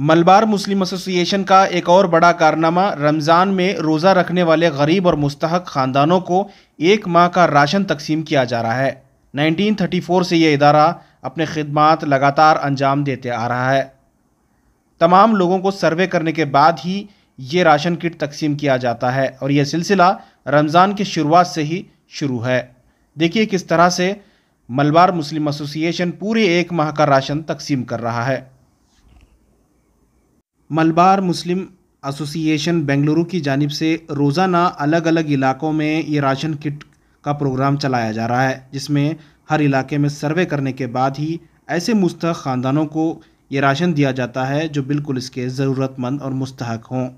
मलबार मुस्लिम association का एक और बड़ा कारनामा रमज़ान में रोज़ा रखने वाले गरीब और मुस्तहक ख़ानदानों को एक माह का राशन तकसीम किया जा रहा है। 1934 से ये इदारा अपने खिदमात लगातार अंजाम देते आ रहा है। तमाम लोगों को सर्वे करने के बाद ही ये राशन किट तकसीम किया जाता है और यह सिलसिला रमज़ान की शुरुआत से ही शुरू है। देखिए किस तरह से मलबार मुस्लिम एसोसिएशन पूरे एक माह का राशन तकसीम कर रहा है। मलबार मुस्लिम एसोसिएशन बेंगलुरु की जानिब से रोज़ाना अलग अलग इलाकों में ये राशन किट का प्रोग्राम चलाया जा रहा है, जिसमें हर इलाके में सर्वे करने के बाद ही ऐसे मुस्तहक ख़ानदानों को ये राशन दिया जाता है जो बिल्कुल इसके ज़रूरतमंद और मुस्तहक हों।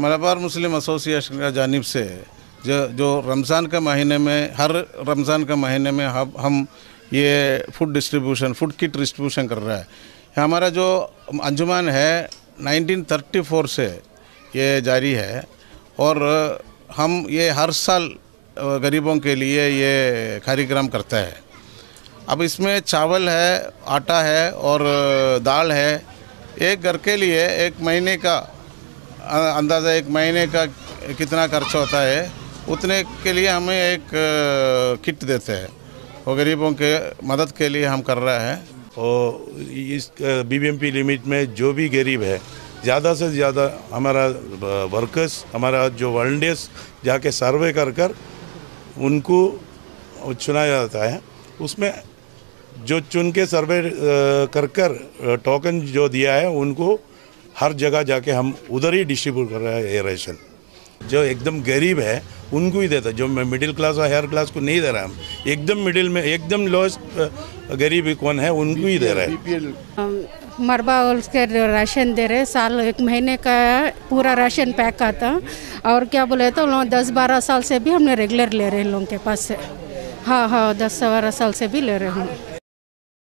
मलबार मुस्लिम एसोसिएशन का जानिब से जो रमज़ान के महीने में हर रमज़ान के महीने में हम ये फूड किट डिस्ट्रीब्यूशन कर रहा है। हमारा जो अंजुमन है 1934 से ये जारी है और हम ये हर साल गरीबों के लिए ये कार्यक्रम करता है। अब इसमें चावल है, आटा है और दाल है। एक घर के लिए एक महीने का अंदाज़ा, एक महीने का कितना खर्च होता है उतने के लिए हमें एक किट देते हैं और गरीबों के मदद के लिए हम कर रहे हैं। और इस बीबीएमपी लिमिट में जो भी गरीब है ज़्यादा से ज़्यादा हमारा वर्कर्स, हमारा जो वॉलंटियर्स जाके सर्वे कर उनको चुना जाता है। उसमें जो चुन के सर्वे कर टोकन जो दिया है उनको हर जगह जाके हम उधर ही डिस्ट्रीब्यूट कर रहे हैं। ये राशन जो एकदम गरीब है उनको ही देता है, जो मिडिल क्लास और हायर क्लास को नहीं दे रहा हम। एकदम मिडिल में एकदम लोएस्ट गरीब कौन है उनको ही दे रहे हैं। मरबा उसके राशन दे रहे, साल एक महीने का पूरा राशन पैक आता। और क्या बोले तो लोग 10-12 साल से भी हमने रेगुलर ले रहे हैं लोगों के पास से। हाँ 10-12 साल से भी ले रहे हैं।